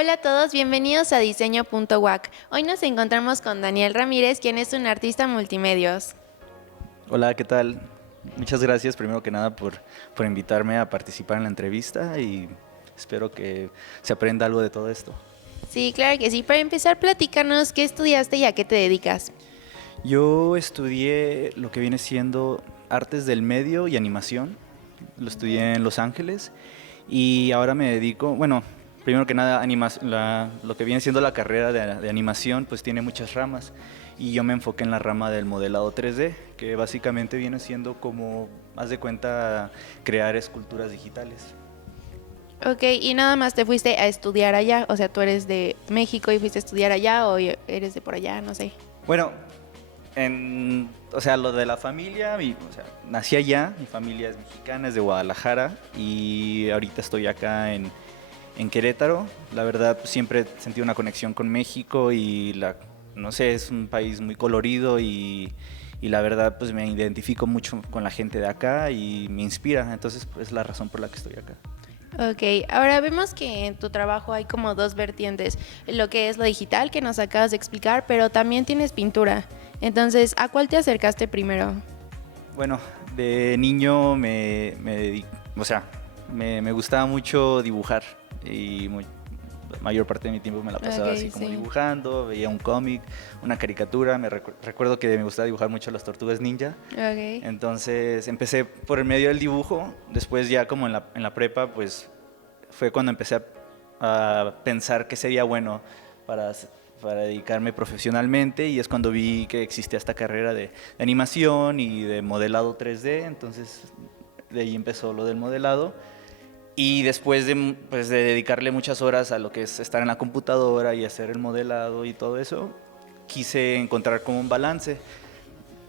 Hola a todos, bienvenidos a Diseño.wac. Hoy nos encontramos con Daniel Ramírez, quien es un artista multimedios. Hola, ¿qué tal? Muchas gracias primero que nada por invitarme a participar en la entrevista y espero que se aprenda algo de todo esto. Sí, claro que sí. Para empezar, platícanos qué estudiaste y a qué te dedicas. Yo estudié lo que viene siendo artes del medio y animación. Lo estudié en Los Ángeles y ahora me dedico, bueno, primero que nada, lo que viene siendo la carrera de animación, pues tiene muchas ramas y yo me enfoqué en la rama del modelado 3D, que básicamente viene siendo como, haz de cuenta, crear esculturas digitales. Ok, y nada más te fuiste a estudiar allá, o sea, tú eres de México y fuiste a estudiar allá o eres de por allá, no sé. Bueno, o sea, lo de la familia, o sea, nací allá, mi familia es mexicana, es de Guadalajara y ahorita estoy acá en Querétaro. La verdad, pues, siempre he sentido una conexión con México y no sé, es un país muy colorido y la verdad, pues me identifico mucho con la gente de acá y me inspira. Entonces, pues, es la razón por la que estoy acá. Ok, ahora vemos que en tu trabajo hay como dos vertientes, lo que es lo digital que nos acabas de explicar, pero también tienes pintura. Entonces, ¿a cuál te acercaste primero? Bueno, de niño o sea, me gustaba mucho dibujar y la mayor parte de mi tiempo me la pasaba así Ok, como sí. dibujando, veía un cómic, una caricatura, recuerdo que me gustaba dibujar mucho las tortugas ninja, Ok. entonces empecé por el medio del dibujo, después ya como en la prepa pues fue cuando empecé a pensar qué sería bueno para, para dedicarme profesionalmente y es cuando vi que existía esta carrera de animación y de modelado 3D, entonces de ahí empezó lo del modelado y después pues, de dedicarle muchas horas a lo que es estar en la computadora y hacer el modelado y todo eso, quise encontrar como un balance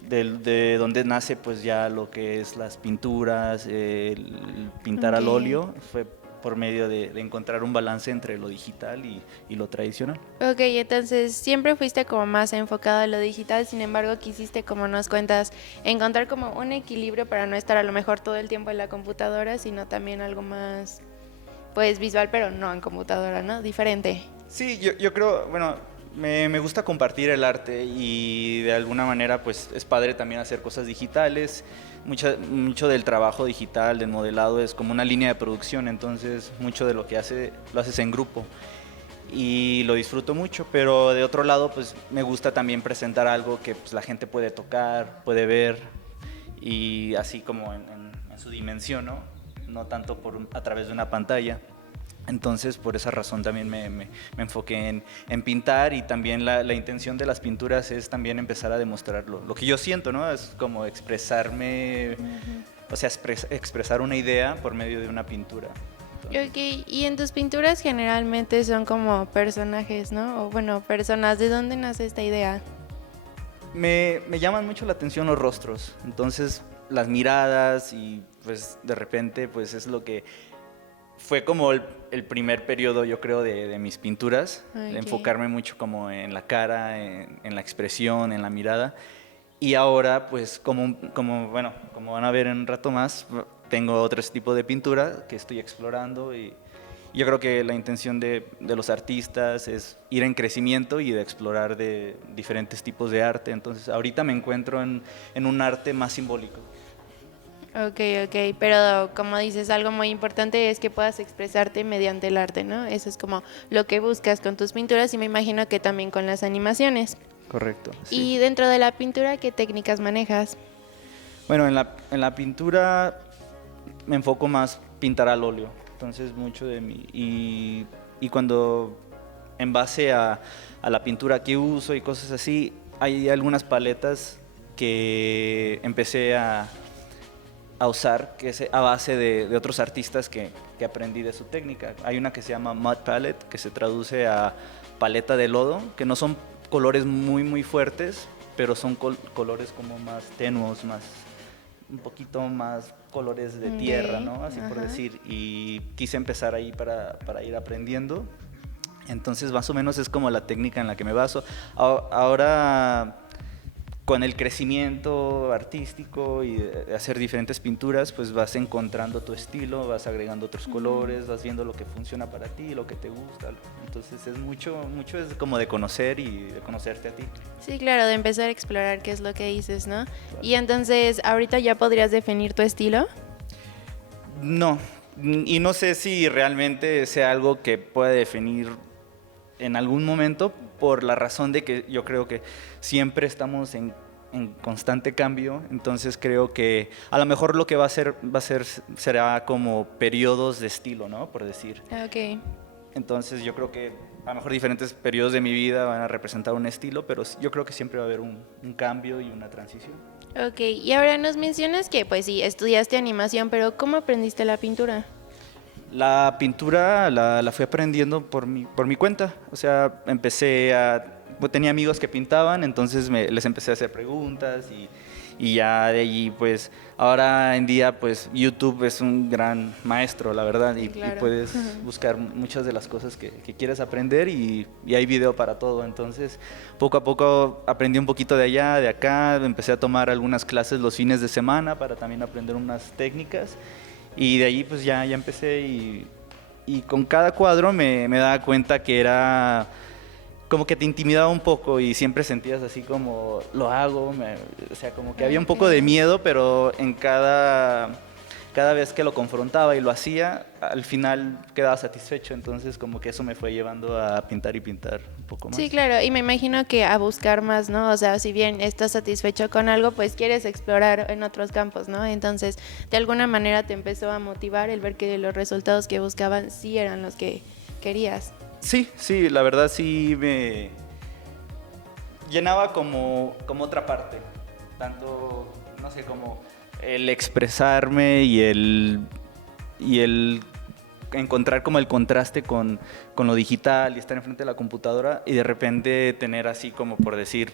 de donde nace pues ya lo que es las pinturas, el pintar Ok. al óleo, fue por medio de encontrar un balance entre lo digital y lo tradicional. Ok, entonces siempre fuiste como más enfocado a lo digital, sin embargo quisiste, como nos cuentas, encontrar como un equilibrio para no estar a lo mejor todo el tiempo en la computadora, sino también algo más, pues visual, pero no en computadora, ¿no? Diferente. Sí, yo creo, bueno, me gusta compartir el arte y de alguna manera pues es padre también hacer cosas digitales. Mucho del trabajo digital, del modelado es como una línea de producción, entonces mucho de lo que lo haces en grupo y lo disfruto mucho, pero de otro lado pues me gusta también presentar algo que pues, la gente puede tocar, puede ver y así como en su dimensión, ¿no? No tanto a través de una pantalla. Entonces, por esa razón también me enfoqué en pintar y también la intención de las pinturas es también empezar a demostrar lo que yo siento, ¿no? Es como expresarme, o sea, expresar una idea por medio de una pintura. Entonces, Ok, y en tus pinturas generalmente son como personajes, ¿no? O bueno, personas, ¿de dónde nace esta idea? me llaman mucho la atención los rostros, entonces las miradas y pues de repente pues es lo que fue como el primer periodo, yo creo, de mis pinturas, de Ok. enfocarme mucho como en la cara, en la expresión, en la mirada. Y ahora, pues, bueno, como van a ver en un rato más, tengo otro tipo de pintura que estoy explorando y yo creo que la intención de los artistas es ir en crecimiento y de explorar de diferentes tipos de arte. Entonces, ahorita me encuentro en un arte más simbólico. Ok, ok, pero como dices, algo muy importante es que puedas expresarte mediante el arte, ¿no? Eso es como lo que buscas con tus pinturas y me imagino que también con las animaciones. Correcto, sí. Y dentro de la pintura, ¿qué técnicas manejas? Bueno, en la pintura me enfoco más pintar al óleo, entonces mucho de mí. Y cuando en base a la pintura que uso y cosas así, hay algunas paletas que empecé a usar que es a base de otros artistas que aprendí de su técnica. Hay una que se llama Mud Palette, que se traduce a paleta de lodo, que no son colores muy fuertes, pero son colores como más tenuos, un poquito más colores de tierra, Ok, ¿no? Así por ajá. decir. Y quise empezar ahí para ir aprendiendo. Entonces, más o menos es como la técnica en la que me baso. Ahora con el crecimiento artístico y de hacer diferentes pinturas, pues vas encontrando tu estilo, vas agregando otros colores, vas viendo lo que funciona para ti, lo que te gusta. Entonces es mucho es como de conocer y de conocerte a ti. Sí, claro, de empezar a explorar qué es lo que dices, ¿no? Y entonces, ¿ahorita ya podrías definir tu estilo? No, y no sé si realmente sea algo que pueda definir en algún momento, por la razón de que yo creo que siempre estamos en constante cambio. Entonces creo que a lo mejor lo que será como periodos de estilo, ¿no? Por decir. Ok. Entonces yo creo que a lo mejor diferentes periodos de mi vida van a representar un estilo, pero yo creo que siempre va a haber un cambio y una transición. Ok, y ahora nos mencionas que pues sí, estudiaste animación, pero ¿cómo aprendiste la pintura? La pintura la fui aprendiendo por mi cuenta. O sea, tenía amigos que pintaban, entonces les empecé a hacer preguntas y ya de allí, pues, ahora en día, pues, YouTube es un gran maestro, la verdad, Sí, claro. y puedes buscar muchas de las cosas que quieres aprender y hay video para todo. Entonces, poco a poco aprendí un poquito de allá, de acá, empecé a tomar algunas clases los fines de semana para también aprender unas técnicas. Y de ahí pues ya empecé y con cada cuadro me daba cuenta que era como que te intimidaba un poco y siempre sentías así como lo hago, o sea, como que había un poco de miedo, pero en cada vez que lo confrontaba y lo hacía, al final quedaba satisfecho. Entonces como que eso me fue llevando a pintar y pintar un poco más. Sí, claro, y me imagino que a buscar más, ¿no? O sea, si bien estás satisfecho con algo, pues quieres explorar en otros campos, ¿no? Entonces, de alguna manera te empezó a motivar el ver que los resultados que buscaban sí eran los que querías. Sí, la verdad sí me llenaba como otra parte, tanto, no sé, como el expresarme y el encontrar como el contraste con lo digital y estar enfrente de la computadora y de repente tener así como por decir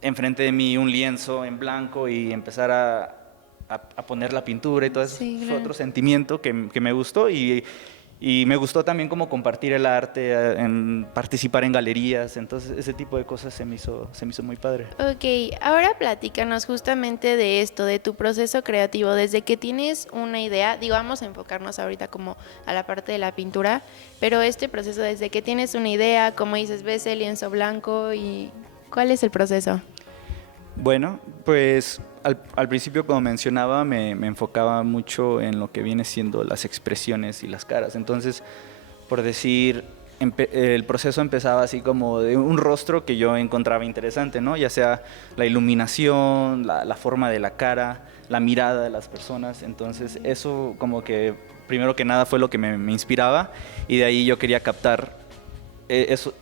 enfrente de mí un lienzo en blanco y empezar a poner la pintura y todo eso. Sí, Fue claro. otro sentimiento que me gustó y me gustó también como compartir el arte, en participar en galerías. Entonces ese tipo de cosas se me hizo muy padre. Ok, ahora platícanos justamente de esto, de tu proceso creativo, desde que tienes una idea, digo, vamos a enfocarnos ahorita como a la parte de la pintura, pero este proceso desde que tienes una idea, como dices, ves el lienzo blanco y ¿cuál es el proceso? Bueno, pues al principio, como mencionaba, me enfocaba mucho en lo que viene siendo las expresiones y las caras. Entonces, por decir, el proceso empezaba así como de un rostro que yo encontraba interesante, ¿no? Ya sea la iluminación, la forma de la cara, la mirada de las personas. Entonces, eso como que, primero que nada, fue lo que me inspiraba y de ahí yo quería captar eso,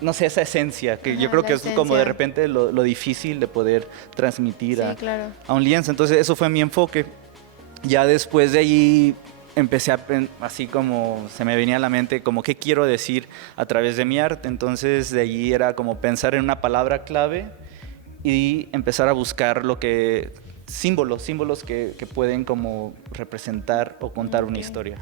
no sé, esa esencia, que yo creo La que es como de esencia. repente lo difícil de poder transmitir Sí, claro. a un lienzo. Entonces eso fue mi enfoque. Ya después de ahí empecé así como se me venía a la mente como qué quiero decir a través de mi arte. Entonces de allí era como pensar en una palabra clave y empezar a buscar símbolos que pueden como representar o contar una Ok. historia.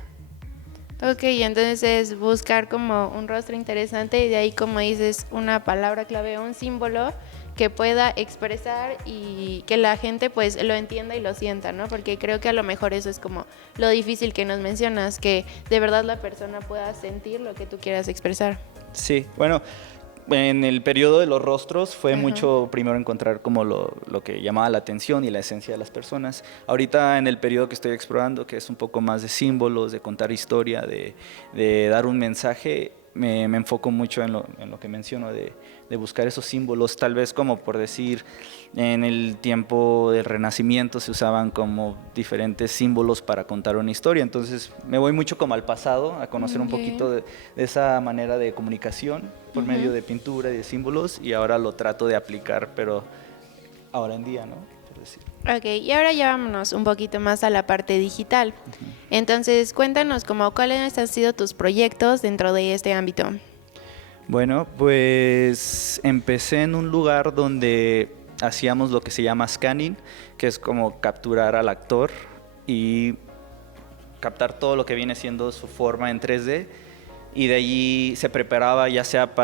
Ok, entonces es buscar como un rostro interesante y de ahí, como dices, una palabra clave, un símbolo que pueda expresar y que la gente pues lo entienda y lo sienta, ¿no? Porque creo que a lo mejor eso es como lo difícil que nos mencionas, que de verdad la persona pueda sentir lo que tú quieras expresar. Sí, bueno, en el periodo de los rostros fue Ajá. mucho primero encontrar como lo que llamaba la atención y la esencia de las personas. Ahorita en el periodo que estoy explorando, que es un poco más de símbolos, de contar historia, de dar un mensaje, me enfoco mucho en lo que menciono, de buscar esos símbolos, tal vez como por decir, en el tiempo del Renacimiento se usaban como diferentes símbolos para contar una historia. Entonces me voy mucho como al pasado, a conocer un Ok. poquito de esa manera de comunicación por medio de pintura y de símbolos, y ahora lo trato de aplicar, pero ahora en día, ¿no? Por decir. Ok, y ahora ya vámonos un poquito más a la parte digital. Entonces, cuéntanos como cuáles han sido tus proyectos dentro de este ámbito. Bueno, pues empecé en un lugar donde hacíamos lo que se llama scanning, que es como capturar al actor y captar todo lo que viene siendo su forma en 3D, y de allí se preparaba ya sea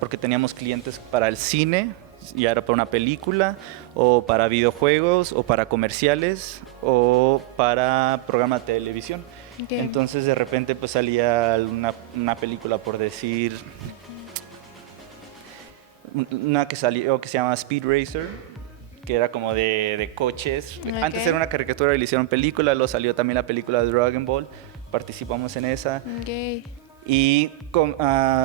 porque teníamos clientes para el cine, ya era para una película, o para videojuegos, o para comerciales, o para programa de televisión. Okay. Entonces de repente pues salía una película, por decir, una que salió que se llama Speed Racer, que era como de coches. Okay. Antes era una caricatura y le hicieron película, luego salió también la película de Dragon Ball, participamos en esa. Okay. Y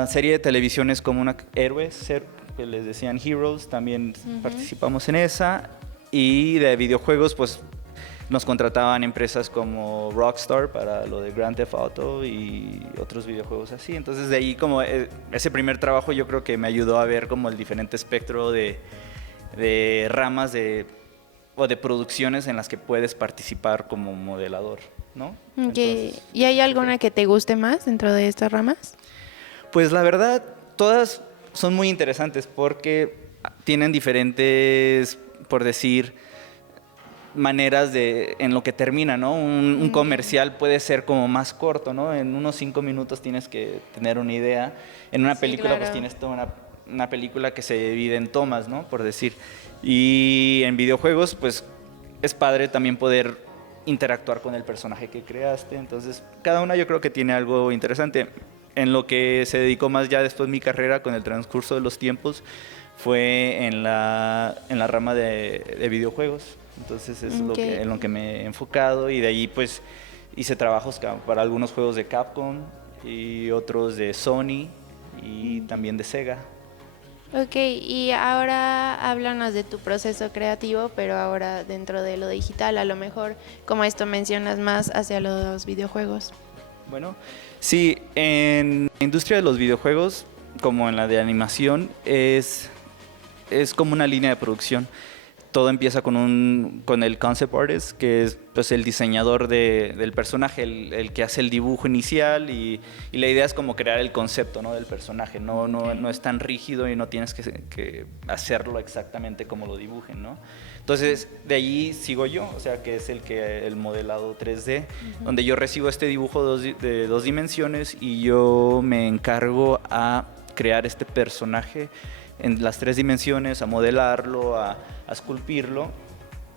serie de televisiones como una Héroes, que les decían Heroes, también participamos en esa. Y de videojuegos, pues nos contrataban empresas como Rockstar para lo de Grand Theft Auto y otros videojuegos así. Entonces de ahí como ese primer trabajo yo creo que me ayudó a ver como el diferente espectro de ramas o de producciones en las que puedes participar como modelador, ¿no? Okay. Entonces, ¿Y hay alguna que te guste más dentro de estas ramas? pues la verdad, todas son muy interesantes porque tienen diferentes, por decir, maneras en lo que termina, ¿no? Un comercial puede ser como más corto, ¿no? En unos 5 minutos tienes que tener una idea. En una película, claro. pues tienes toda una película que se divide en tomas, ¿no? Por decir. Y en videojuegos, pues es padre también poder interactuar con el personaje que creaste. Entonces, cada una yo creo que tiene algo interesante. En lo que se dedicó más ya después mi carrera con el transcurso de los tiempos fue en la rama de videojuegos. Entonces es en lo que me he enfocado, y de ahí pues hice trabajos para algunos juegos de Capcom y otros de Sony y también de Sega. Ok, y ahora háblanos de tu proceso creativo, pero ahora dentro de lo digital, a lo mejor como esto mencionas más hacia los videojuegos. Bueno, sí, en la industria de los videojuegos, como en la de animación, es como una línea de producción. Todo empieza con el concept artist, que es pues el diseñador del personaje, el que hace el dibujo inicial, y la idea es como crear el concepto, ¿no? Del personaje. No es tan rígido y no tienes que hacerlo exactamente como lo dibujen, ¿no? Entonces de ahí sigo yo, o sea, que es el modelado 3D, donde yo recibo este dibujo de 2 dimensiones y yo me encargo a crear este personaje en las 3 dimensiones, a modelarlo, a esculpirlo.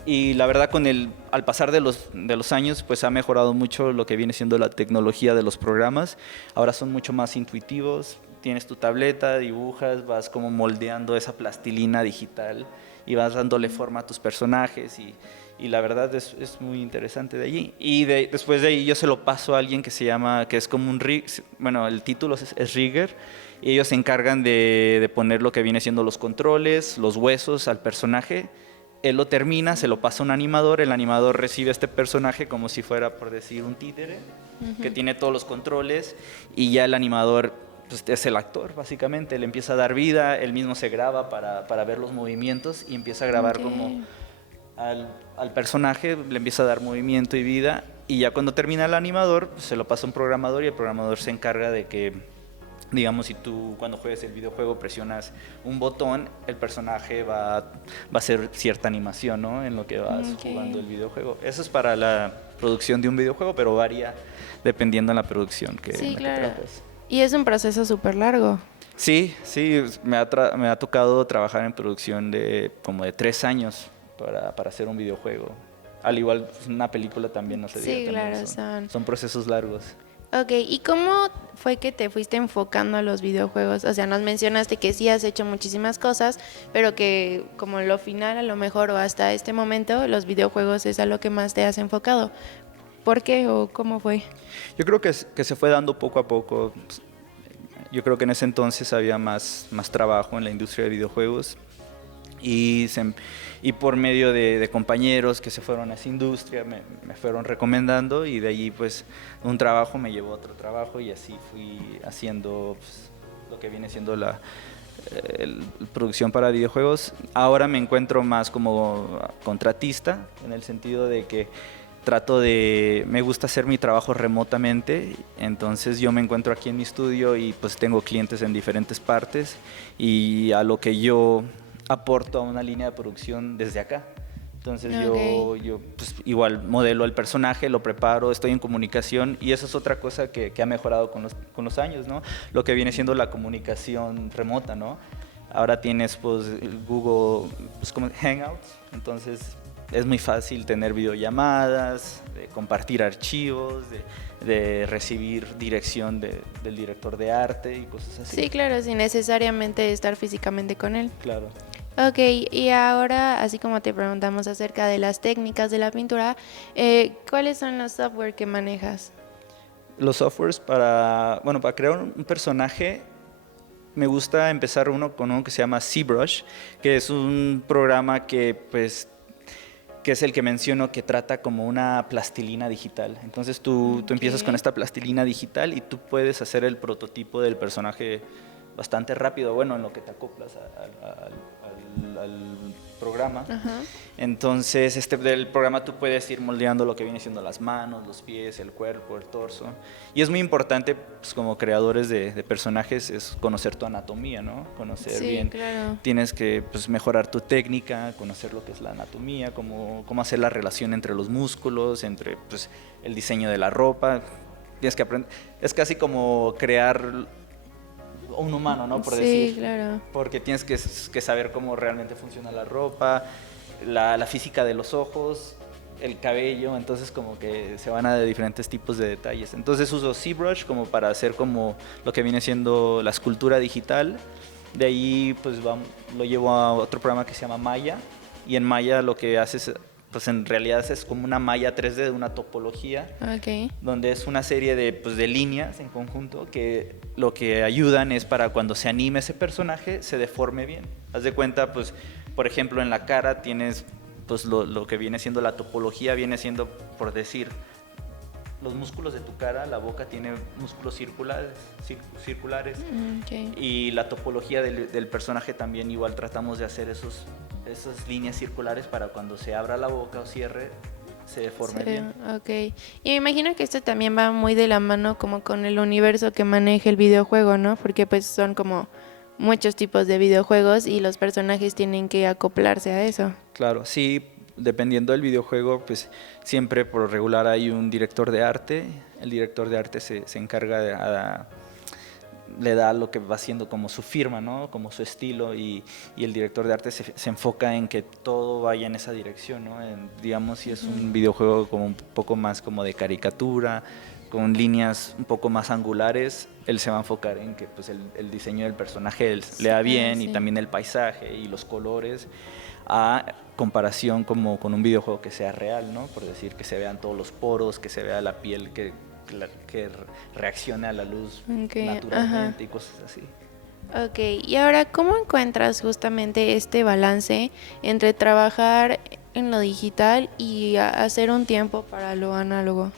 Y la verdad, al pasar de los años, pues ha mejorado mucho lo que viene siendo la tecnología de los programas. Ahora son mucho más intuitivos. Tienes tu tableta, dibujas, vas como moldeando esa plastilina digital y vas dándole forma a tus personajes, y la verdad es muy interesante de allí. Y después de ahí yo se lo paso a alguien que es como un rig, bueno, el título es rigger, y ellos se encargan de poner lo que viene siendo los controles, los huesos al personaje. Él lo termina, se lo pasa a un animador, el animador recibe este personaje como si fuera, por decir, un títere, que tiene todos los controles, y ya el animador pues, es el actor, básicamente. Le empieza a dar vida, él mismo se graba para ver los movimientos y empieza a grabar como al personaje, le empieza a dar movimiento y vida, y ya cuando termina el animador, pues, se lo pasa a un programador, y el programador se encarga de que, digamos, si tú cuando juegues el videojuego presionas un botón, el personaje va a hacer cierta animación, ¿no? En lo que vas jugando el videojuego. Eso es para la producción de un videojuego, pero varía dependiendo de la producción que tratas. Y es un proceso súper largo. Sí, me ha tocado trabajar en producción como de 3 años para hacer un videojuego. Al igual, una película también, no se diga. Sí, claro, son procesos largos. Ok, ¿y cómo fue que te fuiste enfocando a los videojuegos? O sea, nos mencionaste que sí has hecho muchísimas cosas, pero que como lo final a lo mejor o hasta este momento los videojuegos es a lo que más te has enfocado. ¿Por qué o cómo fue? Yo creo que se fue dando poco a poco. Yo creo que en ese entonces había más trabajo en la industria de videojuegos, y por medio de compañeros que se fueron a esa industria me fueron recomendando, y de allí pues un trabajo me llevó a otro trabajo, y así fui haciendo pues, lo que viene siendo la producción para videojuegos. Ahora me encuentro más como contratista, en el sentido de que me gusta hacer mi trabajo remotamente, entonces yo me encuentro aquí en mi estudio y pues tengo clientes en diferentes partes, y a lo que yo aporto a una línea de producción desde acá. Entonces yo pues, igual modelo el personaje, lo preparo, estoy en comunicación, y eso es otra cosa que ha mejorado con los años, ¿no? Lo que viene siendo la comunicación remota, ¿no? Ahora tienes pues el Google pues, como Hangouts, entonces es muy fácil tener videollamadas, de compartir archivos, de recibir dirección del director de arte y cosas así. Sí, claro, sin necesariamente estar físicamente con él. Claro. Ok, y ahora, así como te preguntamos acerca de las técnicas de la pintura, ¿cuáles son los software que manejas? Los softwares para crear un personaje, me gusta empezar con uno que se llama ZBrush, que es un programa que es el que menciono, que trata como una plastilina digital. Entonces tú empiezas con esta plastilina digital y tú puedes hacer el prototipo del personaje bastante rápido, bueno, en lo que te acoplas al programa. Ajá. Entonces, del programa tú puedes ir moldeando lo que viene siendo las manos, los pies, el cuerpo, el torso. Y es muy importante, pues, como creadores de personajes, es conocer tu anatomía, ¿no? Conocer Sí, bien. claro. Tienes que pues, mejorar tu técnica, conocer lo que es la anatomía, cómo hacer la relación entre los músculos, entre pues, el diseño de la ropa. Tienes que aprender. Es casi como crear un humano, ¿no? Por decir. Sí, claro. Porque tienes que saber cómo realmente funciona la ropa, la física de los ojos, el cabello, entonces como que se van a de diferentes tipos de detalles. Entonces uso ZBrush como para hacer como lo que viene siendo la escultura digital. De ahí pues lo llevo a otro programa que se llama Maya, y en Maya lo que haces pues en realidad es como una malla 3D de una topología, donde es una serie de líneas en conjunto que lo que ayudan es para cuando se anime ese personaje se deforme bien. Haz de cuenta, pues, por ejemplo, en la cara tienes pues lo que viene siendo la topología, viene siendo, por decir, los músculos de tu cara, la boca tiene músculos circulares y la topología del personaje también igual tratamos de hacer esas líneas circulares para cuando se abra la boca o cierre se deforme bien. Ok, y me imagino que esto también va muy de la mano como con el universo que maneja el videojuego, ¿no? Porque pues son como muchos tipos de videojuegos y los personajes tienen que acoplarse a eso. Claro, sí, dependiendo del videojuego, pues siempre por regular hay un director de arte. El director de arte se encarga le da lo que va siendo como su firma, ¿no? Como su estilo, y el director de arte se enfoca en que todo vaya en esa dirección, ¿no? Digamos, si es un videojuego como un poco más como de caricatura, con líneas un poco más angulares, él se va a enfocar en que pues, el diseño del personaje lea bien, y también el paisaje y los colores, a comparación como con un videojuego que sea real, ¿no? Por decir, que se vean todos los poros, que se vea la piel que reaccione a la luz naturalmente, y cosas así. Ok, y ahora, ¿cómo encuentras justamente este balance entre trabajar en lo digital y hacer un tiempo para lo análogo?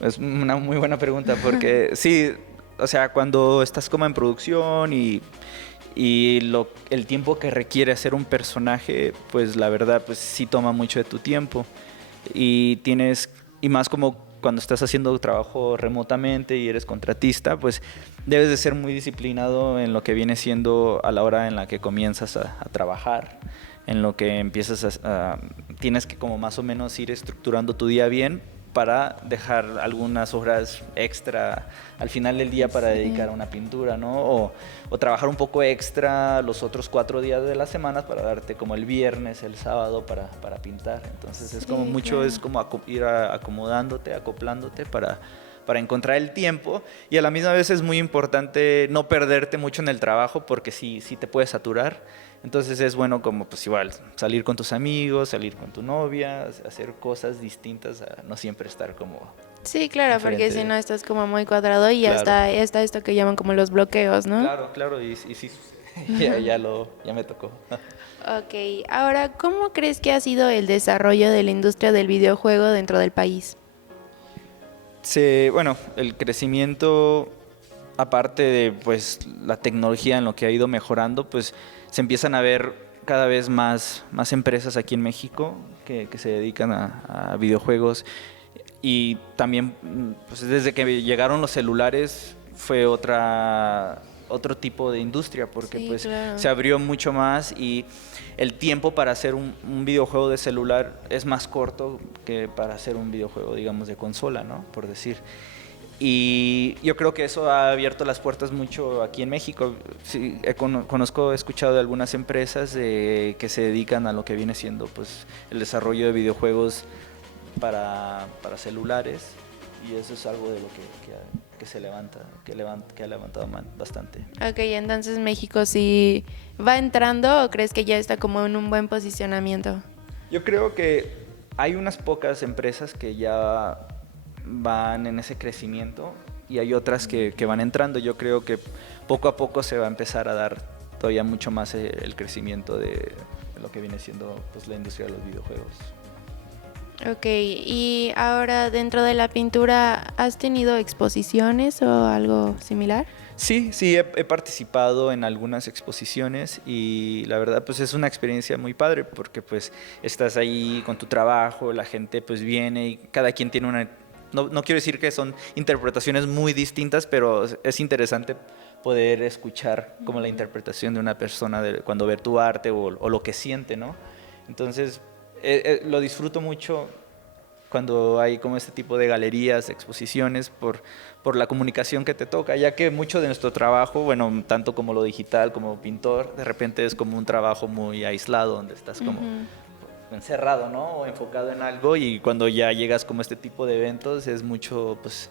Es una muy buena pregunta, porque sí, o sea, cuando estás como en producción y el tiempo que requiere hacer un personaje, pues la verdad, pues sí toma mucho de tu tiempo. Y más como cuando estás haciendo trabajo remotamente y eres contratista, pues debes de ser muy disciplinado en lo que viene siendo a la hora en la que comienzas a trabajar, en lo que empiezas tienes que como más o menos ir estructurando tu día bien para dejar algunas horas extra al final del día para dedicar a una pintura, ¿no? O trabajar un poco extra los otros 4 días de la semana para darte como el viernes, el sábado para pintar. Entonces es como mucho, claro. Es como ir acomodándote, acoplándote para encontrar el tiempo, y a la misma vez es muy importante no perderte mucho en el trabajo, porque sí te puedes saturar. Entonces es bueno como pues igual salir con tus amigos, salir con tu novia, hacer cosas distintas, a no siempre estar como... Sí, claro, porque si no estás como muy cuadrado y claro. hasta está esto que llaman como los bloqueos, ¿no? Claro, y sí, ya me tocó. Ok, ahora, ¿cómo crees que ha sido el desarrollo de la industria del videojuego dentro del país? Bueno, el crecimiento, aparte de pues la tecnología en lo que ha ido mejorando, pues se empiezan a ver cada vez más empresas aquí en México que se dedican a videojuegos, y también pues desde que llegaron los celulares fue otro tipo de industria, porque sí, pues claro. Se abrió mucho más, y el tiempo para hacer un videojuego de celular es más corto que para hacer un videojuego, digamos, de consola, ¿no? Por decir. Y yo creo que eso ha abierto las puertas mucho aquí en México. Sí, he escuchado de algunas empresas que se dedican a lo que viene siendo pues, el desarrollo de videojuegos para celulares, y eso es algo de lo que se levanta, que ha levantado bastante. Ok, entonces México sí va entrando, ¿o crees que ya está como en un buen posicionamiento? Yo creo que hay unas pocas empresas que ya van en ese crecimiento y hay otras que van entrando. Yo creo que poco a poco se va a empezar a dar todavía mucho más el crecimiento de lo que viene siendo pues, la industria de los videojuegos. Ok, y ahora dentro de la pintura, ¿has tenido exposiciones o algo similar? Sí, he participado en algunas exposiciones y la verdad pues es una experiencia muy padre porque pues estás ahí con tu trabajo, la gente pues viene y cada quien tiene una... No quiero decir que son interpretaciones muy distintas, pero es interesante poder escuchar como la interpretación de una persona cuando ve tu arte o lo que siente, ¿no? Entonces lo disfruto mucho cuando hay como este tipo de galerías, exposiciones, por la comunicación que te toca, ya que mucho de nuestro trabajo, bueno, tanto como lo digital, como pintor, de repente es como un trabajo muy aislado, donde estás como encerrado, ¿no? O enfocado en algo, y cuando ya llegas como a este tipo de eventos es mucho, pues,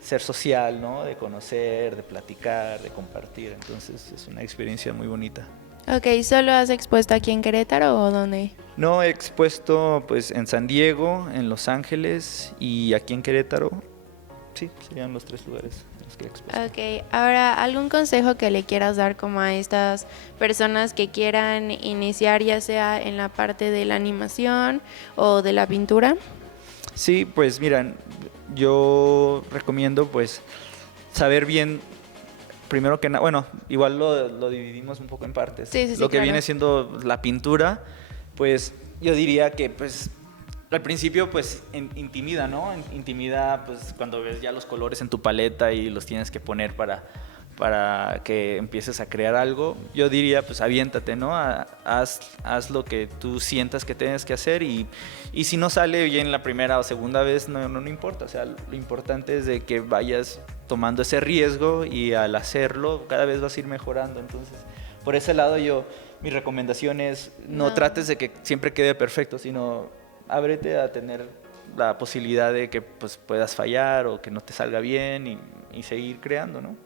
ser social, ¿no? De conocer, de platicar, de compartir, entonces es una experiencia muy bonita. Ok, ¿solo has expuesto aquí en Querétaro o dónde? No, he expuesto pues en San Diego, en Los Ángeles y aquí en Querétaro. Sí, serían los 3 lugares en los que he expuesto. Ok, ahora, ¿algún consejo que le quieras dar como a estas personas que quieran iniciar ya sea en la parte de la animación o de la pintura? Sí, pues miran, yo recomiendo pues saber bien, primero que nada, bueno, igual lo dividimos un poco en partes. Sí, Lo que claro. viene siendo la pintura, pues yo diría que pues al principio pues intimida, ¿no? Intimida pues cuando ves ya los colores en tu paleta y los tienes que poner para que empieces a crear algo. Yo diría pues aviéntate, ¿no? Haz lo que tú sientas que tienes que hacer y si no sale bien la primera o segunda vez no importa, o sea, lo importante es de que vayas tomando ese riesgo y al hacerlo cada vez vas a ir mejorando. Entonces por ese lado mi recomendación es no trates de que siempre quede perfecto, sino ábrete a tener la posibilidad de que pues, puedas fallar o que no te salga bien y seguir creando, ¿no?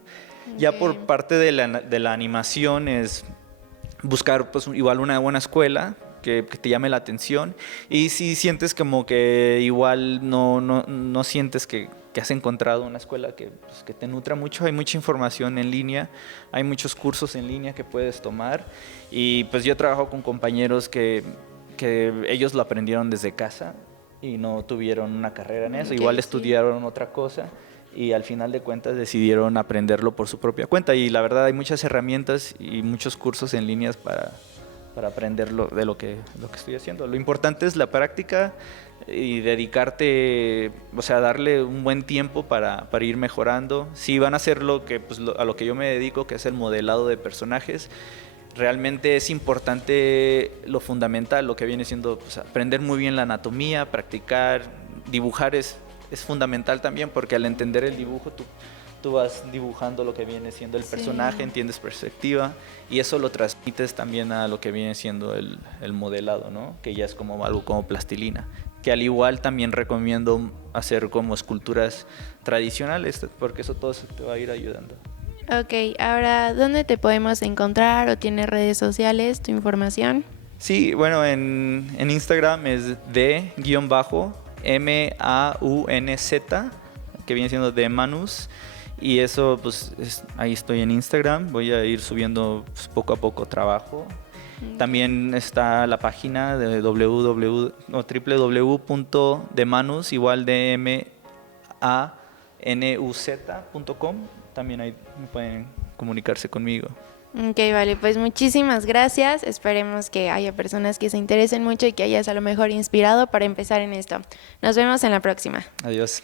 Okay. Ya por parte de la animación es buscar pues, igual una buena escuela que te llame la atención, y si sientes como que igual no sientes que has encontrado una escuela pues, que te nutra mucho, hay mucha información en línea, hay muchos cursos en línea que puedes tomar, y pues yo trabajo con compañeros que ellos lo aprendieron desde casa y no tuvieron una carrera en eso, okay, igual estudiaron otra cosa y al final de cuentas decidieron aprenderlo por su propia cuenta, y la verdad hay muchas herramientas y muchos cursos en líneas para aprender de lo que estoy haciendo. Lo importante es la práctica y dedicarte, o sea, darle un buen tiempo para ir mejorando. Si van a hacer a lo que yo me dedico, que es el modelado de personajes, realmente es importante lo fundamental, lo que viene siendo pues, aprender muy bien la anatomía, practicar, dibujar es fundamental también, porque al entender el dibujo tú vas dibujando lo que viene siendo el personaje, entiendes perspectiva, y eso lo transmites también a lo que viene siendo el modelado, ¿no? Que ya es como algo como plastilina, que al igual también recomiendo hacer como esculturas tradicionales, porque eso todo te va a ir ayudando. Ok, ahora, ¿dónde te podemos encontrar o tienes redes sociales, tu información? Sí, bueno, en Instagram es _MAUNZ, que viene siendo de Manus, y eso pues ahí estoy en Instagram, voy a ir subiendo pues, poco a poco trabajo. Okay. También está la página de www.demanus, igual de manuz.com, también ahí pueden comunicarse conmigo. Ok, vale, pues muchísimas gracias. Esperemos que haya personas que se interesen mucho y que hayas a lo mejor inspirado para empezar en esto. Nos vemos en la próxima. Adiós.